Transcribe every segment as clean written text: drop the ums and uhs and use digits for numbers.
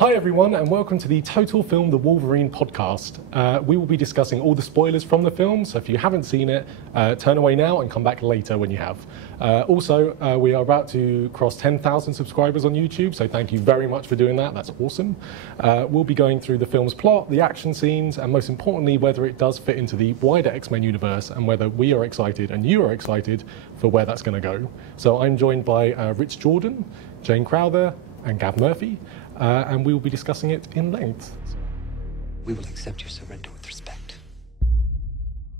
Hi everyone, and welcome to the Total Film The Wolverine podcast. We will be discussing all the spoilers from the film, so if you haven't seen it, turn away now and come back later when you have. We are about to cross 10,000 subscribers on YouTube, so thank you very much for doing that. That's awesome. We'll be going through the film's plot, the action scenes, and most importantly, whether it does fit into the wider X-Men universe and whether we are excited and you are excited for where that's going to go. So I'm joined by Rich Jordan, Jane Crowther, and Gav Murphy. And we will be discussing it in length. We will accept your surrender with respect.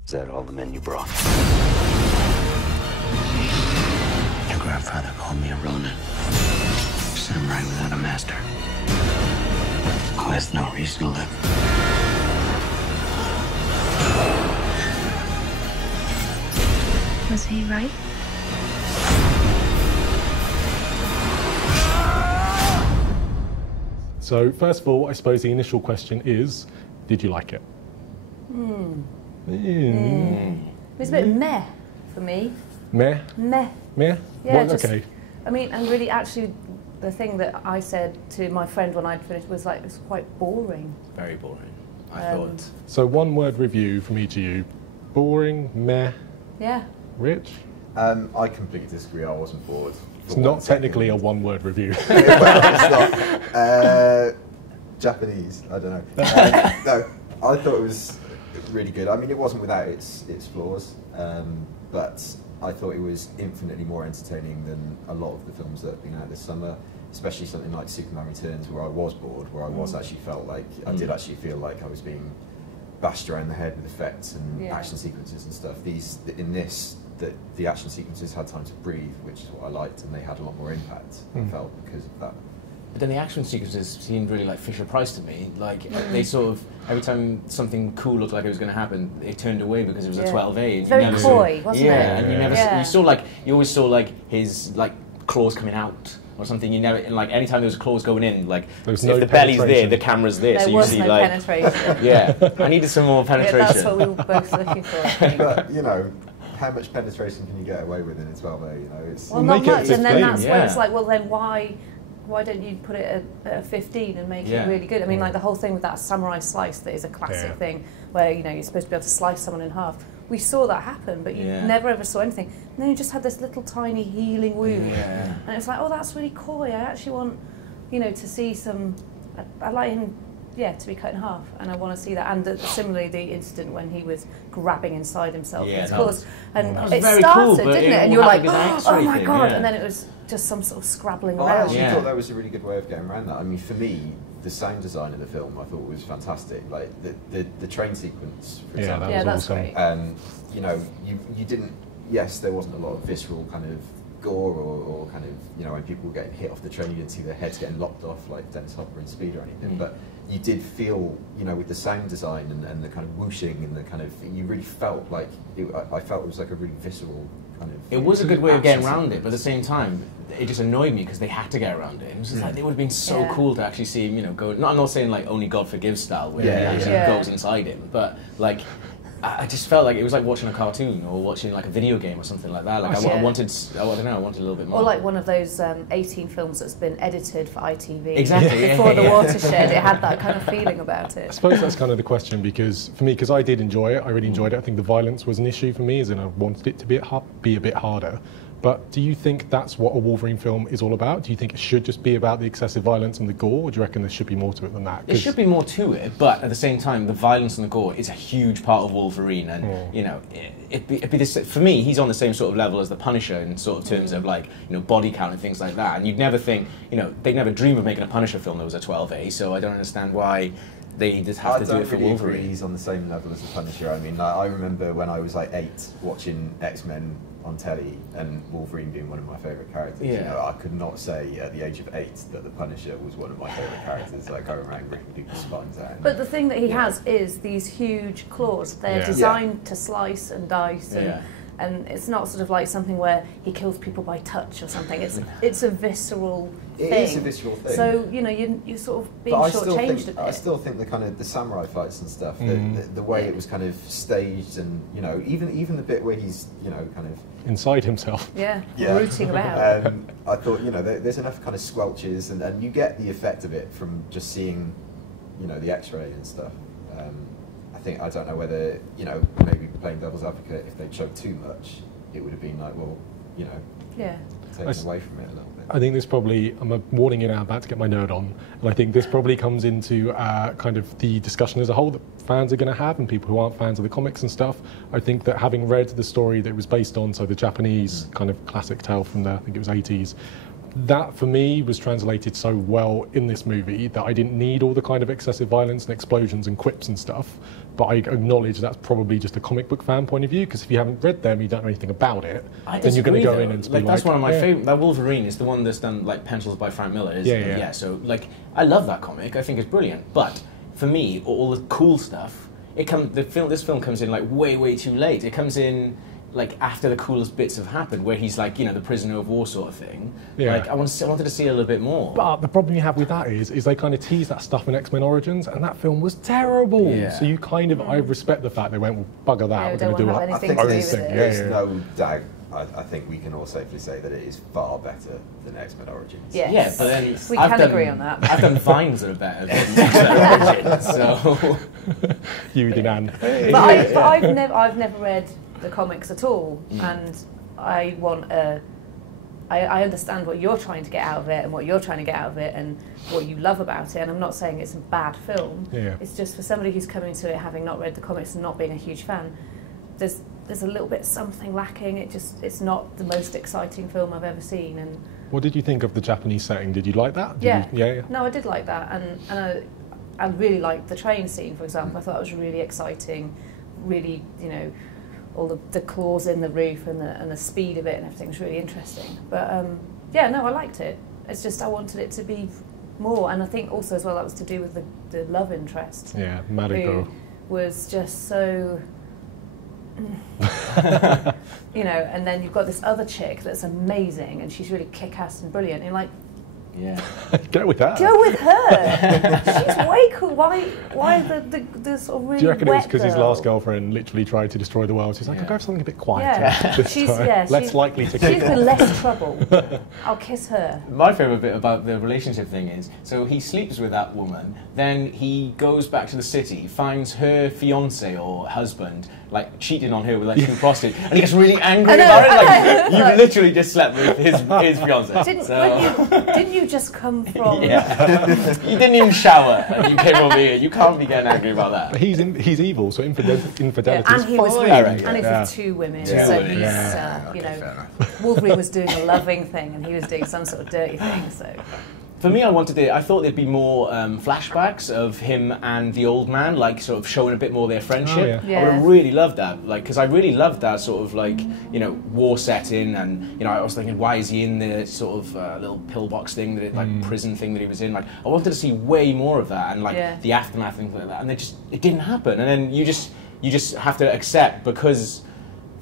Is that all the men you brought? Your grandfather called me a Ronin. A samurai without a master. Who has no reason to live. Was he right? So first of all, I suppose the initial question is, did you like it? It was a bit meh for me. Meh? Meh. Meh? Yeah, What? Okay. I mean, and really actually the thing that I said to my friend when I'd finished was like, it was quite boring. Very boring, I thought. So one word review from each of you. Boring, meh, Yeah. Rich? I completely disagree. I wasn't bored. It's not technically a one-word review. Well, it's not. Japanese, I don't know. No, I thought it was really good. I mean, it wasn't without its flaws, but I thought it was infinitely more entertaining than a lot of the films that have been out this summer, especially something like Superman Returns, where I was bored, where I was actually felt like, I did actually feel like I was being bashed around the head with effects and action sequences and stuff. The action sequences had time to breathe, which is what I liked, and they had a lot more impact, I felt, because of that. But then the action sequences seemed really like Fisher-Price to me. Like, they sort of, every time something cool looked like it was going to happen, it turned away because it was a 12A. And Very you never coy, saw, wasn't it? And you never, you saw like, you always saw like his like claws coming out or something. You never, and like anytime there was claws going in, like if no the belly's there, penetration. the camera's there, There so you was see no like, penetration. yeah, I needed some more Yeah, penetration. that's what we were both looking for, I think. But, you know, how much penetration can you get away with in a 12A, you know? It's, Well, not Make it much, and then 15, that's when it's yeah. like, well, then why don't you put it at a 15 and make it really good? I mean, like the whole thing with that samurai slice that is a classic thing, where you know you're supposed to be able to slice someone in half. We saw that happen, but you never ever saw anything. And then you just had this little tiny healing wound, and it's like, oh, that's really coy. I actually want, you know, to see some. I like him. Yeah, to be cut in half, and I want to see that. And similarly, the incident when he was grabbing inside himself, Yeah, his that claws, and was it very started, cool, but didn't it? it And you were like, happened in the oh X-ray my thing, god! yeah. And then it was just some sort of scrabbling well, I around. actually thought that was a really good way of getting around that. I mean, for me, the sound design of the film I thought was fantastic. Like the train sequence, for example. that was that's awesome. great. You know, you didn't. Yes, there wasn't a lot of visceral kind of gore or kind of, you know, when people were getting hit off the train, you didn't see their heads getting lopped off like Dennis Hopper in Speed or anything. But you did feel, you know, with the sound design and the kind of whooshing and the kind of, you really felt like I felt it was like a really visceral kind of. It was a good way of getting around it, but at the same time, it just annoyed me because they had to get around it. It was just like, it would have been so cool to actually see him, you know, go. I'm not saying like only God Forgives style, where he actually goes inside him, but like, I just felt like it was like watching a cartoon or watching like a video game or something like that. Like I wanted, I don't know, I wanted a little bit more. Or like one of those 18 films that's been edited for ITV. Exactly. Before The Watershed, it had that kind of feeling about I it. suppose that's kind of the question, because for me, because I did enjoy it, I really enjoyed it. I think the violence was an issue for me, as in I wanted it to be a bit harder. But do you think that's what a Wolverine film is all about? Do you think it should just be about the excessive violence and the gore, or do you reckon there should be more to it than that? There should be more to it, but at the same time, the violence and the gore is a huge part of Wolverine, and you know, it'd be this, for me, he's on the same sort of level as the Punisher in sort of terms of like, you know, body count and things like that. And you'd never think, you know, they'd never dream of making a Punisher film that was a 12A. So I don't understand why they just have to do it for really Wolverine. Agree he's on the same level as the Punisher. I mean, like, I remember when I was like 8 watching X-Men on telly and Wolverine being one of my favourite characters. You know, I could not say at the age of 8 that the Punisher was one of my favourite characters. Like, going around ripping people's spines out. But the thing that he has is these huge claws. They're designed to slice and dice, And it's not sort of like something where he kills people by touch or something. It's a visceral thing. It is a visceral thing. So you're sort of being shortchanged a bit. I still think the kind of the samurai fights and stuff, the way it was kind of staged, and even the bit where he's kind of inside himself. Yeah. Rooting about. I thought there's enough kind of squelches, and you get the effect of it from just seeing the X-ray and stuff. I don't know whether, maybe playing devil's advocate, if they showed too much, it would have been like, well, taken away from it a little bit. I think this probably, I'm warning you now, I'm about to get my nerd on, and I think this probably comes into kind of the discussion as a whole that fans are going to have, and people who aren't fans of the comics and stuff. I think that having read the story that it was based on, so the Japanese kind of classic tale from the, I think it was 80s, that for me was translated so well in this movie that I didn't need all the kind of excessive violence and explosions and quips and stuff. But I acknowledge that's probably just a comic book fan point of view, because if you haven't read them, you don't know anything about it, then you're going to go in and be like, that's one of my favorite. That Wolverine is the one that's done like pencils by Frank Miller, isn't it? Yeah. So like, I love that comic. I think it's brilliant. But for me, all the cool stuff, this film comes in like way too late. It comes in like after the coolest bits have happened, where he's like, the prisoner of war sort of thing. Yeah. Like I wanted to see a little bit more. But the problem you have with that is they kind of tease that stuff in X-Men Origins, and that film was terrible. Yeah. So you kind of, I respect the fact they went, well, bugger that, we're going to do our own thing. There's no doubt. I think we can all safely say that it is far better than X-Men Origins. Yes. Yeah, but then we can agree on that. I've done Vines that are better than X-Men Origins, so you did, Anne. But I've never read the comics at all, and I understand what you're trying to get out of it and what you're trying to get out of it and what you love about it, and I'm not saying it's a bad film. It's just for somebody who's coming to it having not read the comics and not being a huge fan, there's a little bit something lacking. It's not the most exciting film I've ever seen. And what did you think of the Japanese setting? Did you like that? Yeah. No, I did like that, and I really liked the train scene, for example. I thought it was really exciting, really, all the claws in the roof and the speed of it and everything was really interesting. But I liked it. It's just I wanted it to be more, and I think also as well that was to do with the love interest. Yeah, Mariko. Who was just so, and then you've got this other chick that's amazing and she's really kick-ass and brilliant. And you're like, yeah, go with that. Go with her. She's way cool. Why the sort of really? Do you reckon it was because his girl? last girlfriend literally tried to destroy the world? She's like, I'll go for something a bit quieter. Yeah, she's less likely to. She's with less trouble. I'll kiss her. My favourite bit about the relationship thing is, so he sleeps with that woman, then he goes back to the city, finds her fiance or husband like cheating on her with like two prostitutes, and he gets really angry about it. Like, you literally just slept with his fiance. Didn't you just come from? Yeah. You didn't even shower and you came over here. You can't be getting angry about that. But he's evil, so infidelity and he was with two women, so he's Wolverine was doing a loving thing and he was doing some sort of dirty thing. So. For me, I thought there'd be more flashbacks of him and the old man, like sort of showing a bit more of their friendship. I would have really loved that, like, because I really loved that sort of like, war setting, and I was thinking, why is he in the sort of little pillbox thing, prison thing that he was in? Like, I wanted to see way more of that, and like the aftermath things like that, and it didn't happen. And then you just have to accept, because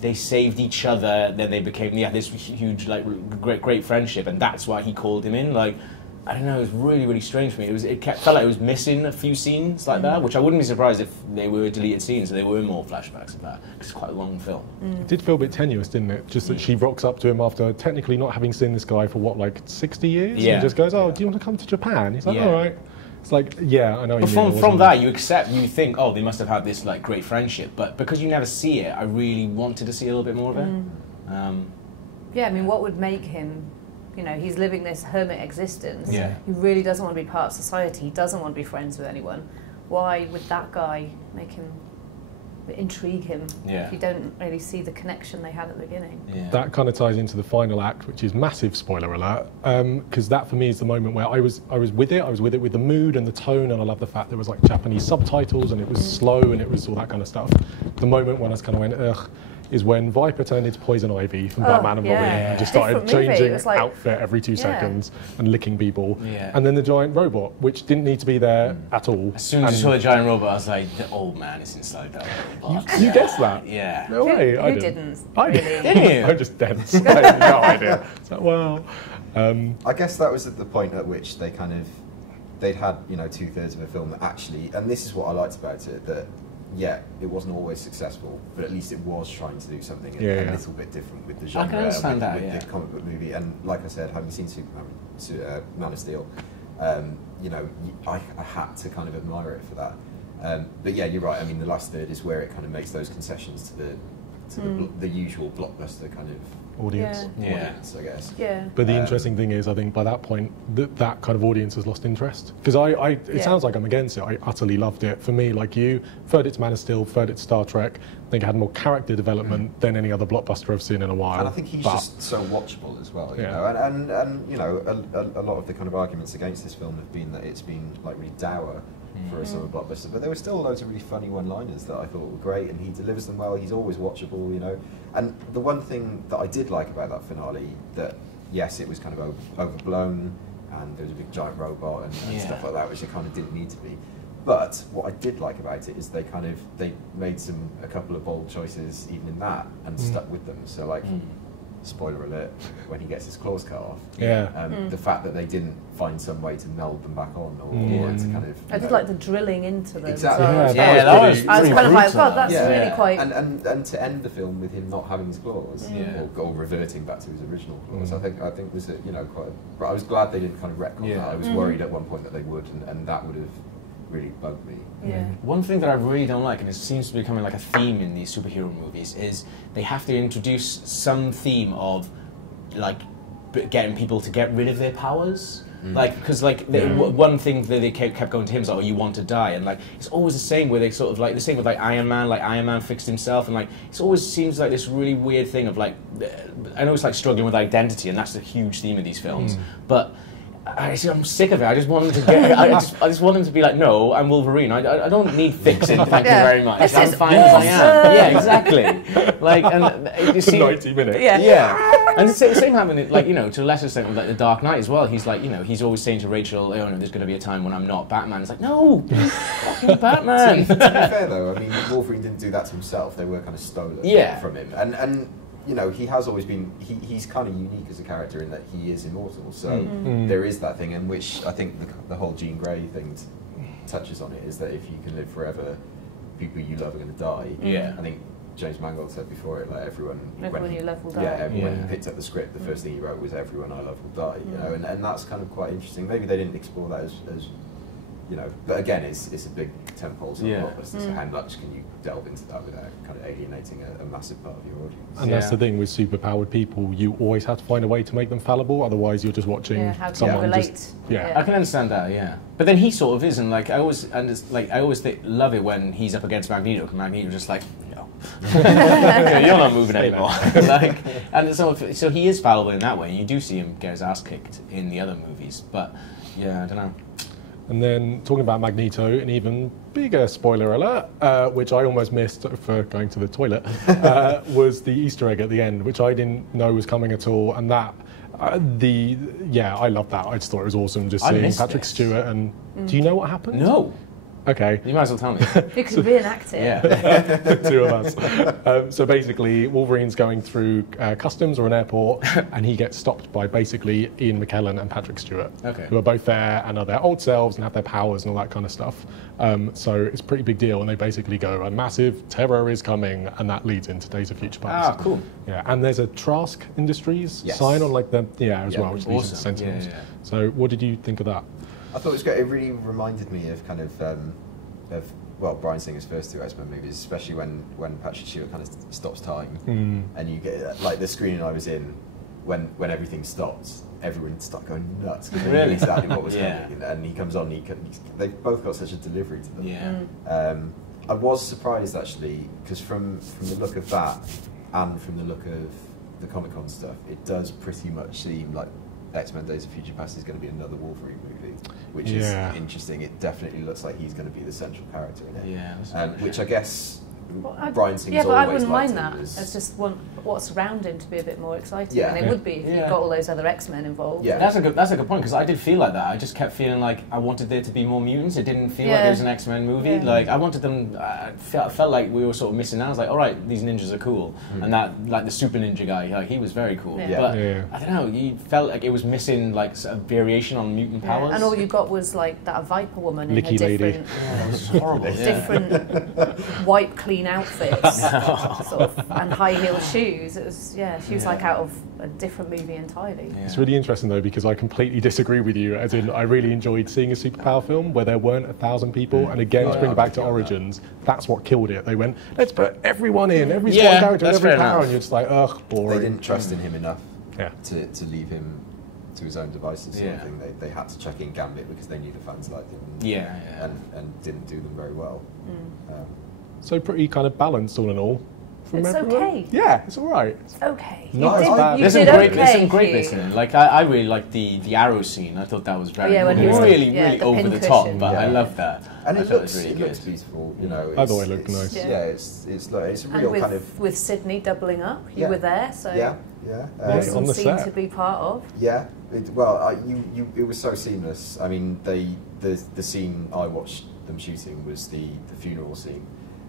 they saved each other, then they became this huge like great friendship, and that's why he called him in. Like, I don't know, it was really, really strange for me. Felt like it was missing a few scenes like that, which I wouldn't be surprised if they were deleted scenes, so there were more flashbacks of that. It's quite a long film. It did feel a bit tenuous, didn't it? Just that she rocks up to him after technically not having seen this guy for what, like 60 years? Yeah. And just goes, do you want to come to Japan? He's like, all right. It's like, I know. But from that, you think, they must have had this like great friendship. But because you never see it, I really wanted to see a little bit more of it. I mean, what would make him? He's living this hermit existence. Yeah. He really doesn't want to be part of society. He doesn't want to be friends with anyone. Why would that guy intrigue him if you don't really see the connection they had at the beginning? Yeah. That kind of ties into the final act, which is massive spoiler alert, because that for me is the moment where I was with it. I was with it with the mood and the tone, and I love the fact there was like Japanese subtitles and it was slow and it was all that kind of stuff. The moment when I kind of went, ugh. is when Viper turned into Poison Ivy from Batman and Robin and just started changing outfit every 2 seconds and licking people. And then the giant robot, which didn't need to be there at all. As soon as I saw the giant robot, I was like, the old man is inside that robot. You guessed that? Yeah. No way, I didn't. I really. did. I'm just dense. I had no idea. So, well, I guess that was at the point at which they kind of, they'd had, you know, 2/3 of a film that actually, and this is what I liked about it, that yeah, it wasn't always successful, but at least it was trying to do something a little bit different with the genre, I can understand with the comic book movie. And like I said, having seen Superman, Man of Steel, you know, I had to kind of admire it for that. But yeah, you're right. I mean, the last third is where it kind of makes those concessions to the usual blockbuster kind of audience, I guess. Yeah. But the interesting thing is, I think by that point, that kind of audience has lost interest. Because it sounds like I'm against it. I utterly loved it. For me, like you, preferred it to Man of Steel, preferred it to Star Trek. I think it had more character development than any other blockbuster I've seen in a while. And I think he's just so watchable as well, you know. And you know, a lot of the kind of arguments against this film have been that it's been like really dour for a summer blockbuster, but there were still loads of really funny one-liners that I thought were great, and he delivers them well. He's always watchable, you know. And the one thing that I did like about that finale, that yes, it was kind of overblown, and there was a big giant robot and stuff like that, which it kind of didn't need to be. But what I did like about it is they made a couple of bold choices even in that, and stuck with them. So like, spoiler alert, when he gets his claws cut off, the fact that they didn't find some way to meld them back on, or to kind of... I did like the drilling into them. Exactly. That was I was kind of like, God, that's really quite... And to end the film with him not having his claws, or reverting back to his original claws, I think was, you know, quite... I was glad they didn't kind of retcon that. I was worried at one point that they would, and that would have really bugged me. One thing that I really don't like, and it seems to be becoming like a theme in these superhero movies, is they have to introduce some theme of like getting people to get rid of their powers. Like, because like one thing that they kept going to him is like, oh, you want to die, and like it's always the same where they sort of like the same with like Iron Man fixed himself, and like it always seems like this really weird thing of like, I know it's like struggling with identity, and that's the huge theme of these films, but I'm sick of it. I just want them to get. I just want them to be like, no, I'm Wolverine. I don't need fixing. Thank you very much. I'm fine as I am. Yeah, exactly. Like, and you see, 90 minutes. And the same happened, like, you know, to a lesser extent with like the Dark Knight as well. He's like, you know, he's always saying to Rachel, oh no, there's going to be a time when I'm not Batman. It's like, no, fucking Batman. To be fair though, I mean, Wolverine didn't do that to himself. They were kind of stolen from him, and. You know, he has always been, he's kind of unique as a character in that he is immortal, so there is that thing, and which I think the whole Jean Grey thing touches on it, is that if you can live forever, people you love are going to die. I think James Mangold said before it, like everyone you love will die. When he picked up the script, the first thing he wrote was everyone I love will die, you know, and that's kind of quite interesting. Maybe they didn't explore that as you know, but again, it's a big tentpole sort of blockbuster, so how much can you delve into that without kind of alienating a massive part of your audience? And that's the thing with superpowered people, you always have to find a way to make them fallible, otherwise you're just watching someone just... I can understand that, but then he sort of isn't, like, I always love it when he's up against Magneto, because Magneto's just like, no, you're not moving anymore. Like, and so he is fallible in that way, and you do see him get his ass kicked in the other movies, but yeah, I don't know. And then talking about Magneto, an even bigger spoiler alert, which I almost missed for going to the toilet, was the Easter egg at the end, which I didn't know was coming at all. And that, I loved that. I just thought it was awesome just seeing Patrick Stewart. And do you know what happened? No. Okay. You might as well tell me. You could reenact it. Yeah. Two of us. So basically, Wolverine's going through customs or an airport, and he gets stopped by basically Ian McKellen and Patrick Stewart, who are both there and are their old selves and have their powers and all that kind of stuff. So it's a pretty big deal, and they basically go, a massive terror is coming, and that leads into Days of Future Past. Ah, cool. Yeah, and there's a Trask Industries sign on like the, well, which leads into Sentinels. So what did you think of that? I thought it was great. It really reminded me of kind of Bryan Singer's first two X-Men movies, especially when Patrick Stewart kind of stops time, and you get like the screening I was in when everything stops, everyone started going nuts because they knew exactly what was happening, and he comes on, they both got such a delivery to them. I was surprised actually, because from the look of that and from the look of the Comic-Con stuff, it does pretty much seem like X-Men Days of Future Past is going to be another Wolverine movie, which is interesting. It definitely looks like he's going to be the central character in it, which I guess Bryan Singer's but I always wouldn't liked mind him that. as- It's just want what's around him to be a bit more exciting. Yeah. And it would be if you've got all those other X-Men involved. Yeah. That's a good point, because I did feel like that. I just kept feeling like I wanted there to be more mutants. It didn't feel like it was an X-Men movie. Yeah. Like I wanted them. I felt like we were sort of missing out. I was like, all right, these ninjas are cool, and that like the super ninja guy, like, he was very cool. Yeah. But Yeah. I don't know. You felt like it was missing like a variation on mutant powers. And all you got was like that Viper woman Licky in her lady. different, It was horrible. different wipe clean outfits, sort of, and high heel shoes. It was she was like out of a different movie entirely. Yeah. It's really interesting though, because I completely disagree with you. As in, I really enjoyed seeing a superpower film where there weren't 1,000 people. And again, to bring it back to Origins, that's what killed it. They went, let's put everyone in, every small character, that's every fair power, enough. and you're just like, ugh, boring. They didn't trust in him enough Yeah. to leave him to his own devices. Sort Yeah. of thing. They had to chuck in Gambit because they knew the fans liked him. And didn't do them very well. So pretty kind of balanced all in all. From It's everyone. okay. Yeah, it's all right. It's okay. Not as bad. You There's did some great, okay, there's some great Hugh. bits in it. Like I really liked the arrow scene. I thought that was very when good. he was really the over pin the top, cushion. but I Yeah. love that. And I it thought looks, was really it good. looks beautiful, you know. I thought it looked nice. Yeah. It's a And real with, kind of with Sydney doubling up, you Yeah. were there, so yeah. awesome on the scene set. to be part of. Yeah, it was so seamless. I mean, the scene I watched them shooting was the funeral scene,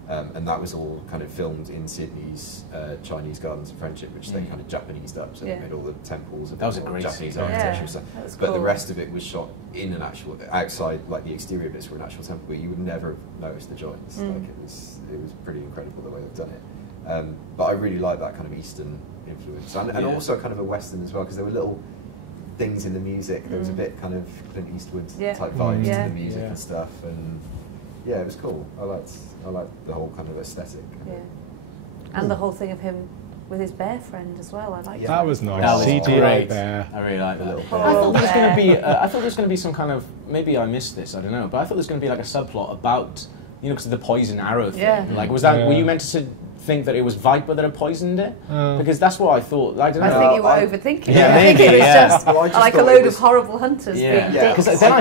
and that was all kind of filmed in Sydney's Chinese Gardens of Friendship, which they kind of Japanesed up, so they made all the temples. That was a all great Japanese scene. architecture Yeah, and stuff. that was But the cool. rest of it was shot in an actual outside, like the exterior bits were an actual temple where you would never have noticed the joints. Like it was pretty incredible the way they've done it. But I really like that kind of Eastern influence, and also kind of a Western as well, because there were little things in the music. There was a bit kind of Clint Eastwood type vibes Yeah. to the music and stuff, and yeah, it was cool. I liked the whole kind of aesthetic. Yeah. And the whole thing of him with his bear friend as well. I liked That was nice. That was CGI great. there. I really like that. little I thought there was going to bear. be. I thought there was going to be some kind of. Maybe I missed this. I don't know. But I thought there was going to be like a subplot about, because of the poison arrow thing. Yeah. Like, was that? Yeah. Were you meant to think that it was Viper that had poisoned it? Because that's what I thought. I don't know. I think you were I- overthinking it. Yeah, I think it maybe, was yeah. just Well, I just like a thought load it was- of horrible hunters being Yeah. Because dicks. then I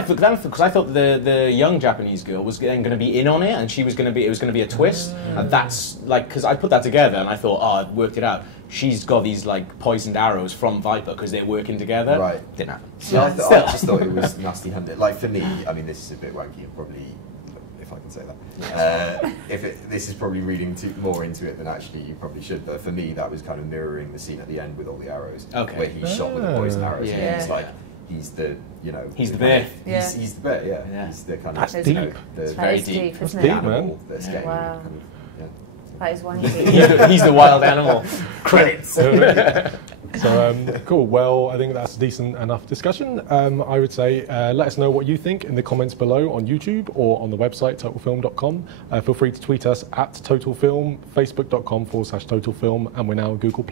thought the young Japanese girl was then going to be in on it, and she was going to be. It was going to be a twist, and that's like because I put that together, and I thought, I worked it out. She's got these like poisoned arrows from Viper because they're working together. Right. Didn't happen. Yeah, I just thought it was nasty hunting. Like for me, I mean, this is a bit wanky, and probably, if I can say that, this is probably reading more into it than actually you probably should. But for me, that was kind of mirroring the scene at the end with all the arrows, Okay. where he's shot with the poison arrows. Yeah. And he's like, he's the, He's the kind bear. of- Yeah. He's the bear. Yeah. Yeah. He's the kind That's of deep. The That very is deep. deep, That's isn't deep, it? man. animal that's getting Wow. kind of, yeah. That is wanky. He's the wild animal. Credits. So cool. Well, I think that's a decent enough discussion. I would say let us know what you think in the comments below on YouTube or on the website totalfilm.com. Feel free to tweet us at totalfilm, facebook.com/totalfilm, and we're now on Google+.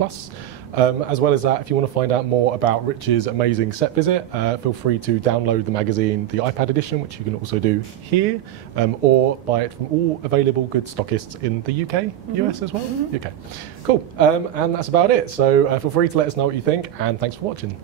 As well as that, if you want to find out more about Rich's amazing set visit, feel free to download the magazine, the iPad edition, which you can also do here, or buy it from all available good stockists in the UK, US as well. UK. Cool. And that's about it. So feel free to let us know what you think, and thanks for watching.